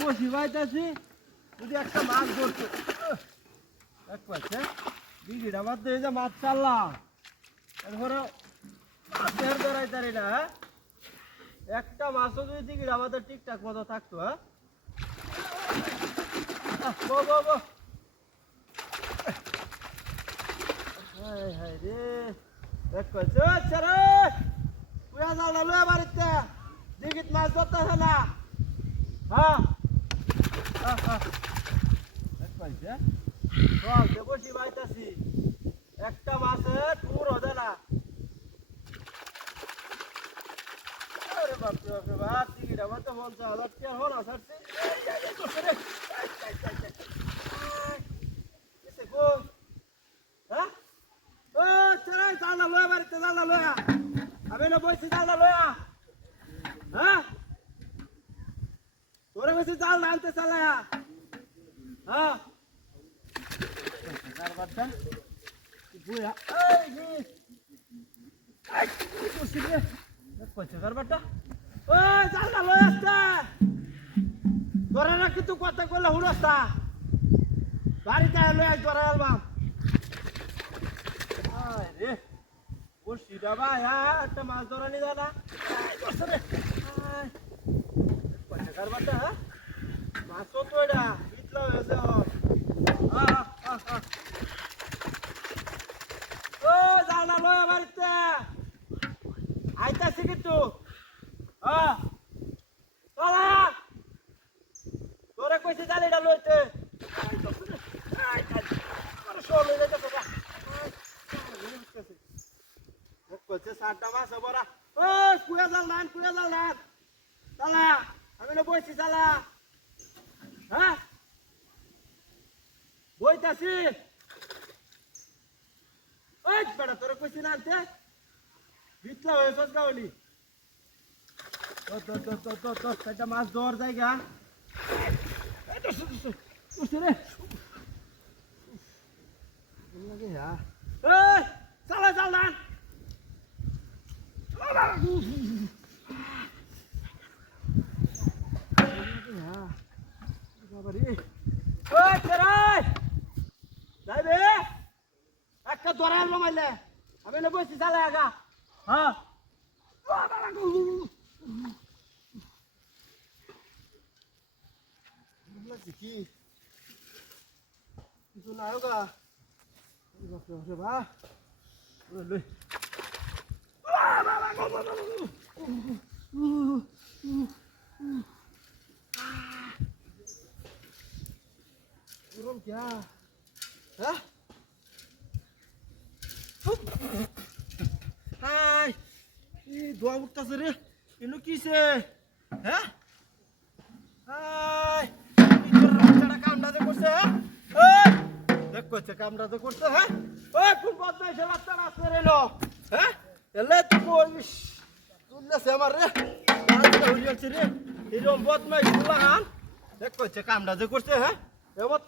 বসি বাইতেছি যদি একটা মাছ ধরতো এক পাচ্ছে দিঘিটা মাছ দিয়ে যে মাছ চাললাম এরপরে মাছের ধরাই তারি না একটা মাছও যদি দিঘিটা আমাদের ঠিকঠাক মতো থাকতো হ্যাঁ রে এক পাচ্ছে আচ্ছা রে পুরা যাও না লয়ে বাড়িতে দিঘিত মাছ ধরতেছে না হ্যাঁ বসি বাইতাছি একটা মাছে টুর হবে না বাপরে বাপ টিকিট আমার তো 50,000 টাকা হল আসছে আমি না বসি জাল না লয়া হ্যাঁ তোরে বেশি জাল না আনতে চালা হ্যাঁ কিন্তু কথা করলে হুড়স্তা বাড়িতে লয়ে ধরে আলবাম রে বসিটা ভাই একটা মাছ ধরা নি দাদা কারবারটা মাছও তো এটা ইতলা হয়েছে ও যাও না লয় বাড়িতে আইতাছি কিন্তু তোরে কইছে জালিটা লইতে সাতটা মাছ বড়া ও কুয়া জাল নান চালা আমি না বইছি চালা হ্যাঁ বইতাছি ওই বেটা তোরে কইছি না আনতে বিতলা হয়েছস গাওলি তো একটা মাছ ধর জায়গা এই তো রে লাগে হ্যাঁ এই চালা চাল না একটা ধরে আনলো মারলে আমি না বসছি চালে আগা হ্যাঁ কি কিছু না হোগা বা क्या हाँ हाय ये दो मुक्ता सर इन्हों किसे हाँ हाय इधर रास्ता काम ना तो करते हैं देखो चे काम ना तो करते हैं ओए कौन बात में चला रास्ते रे लो हाँ चले तू कोई तुझे से हमारे रास्ते हो जाए चले ये जो बात में चला हाँ देखो चे काम ना तो करते हैं ये बात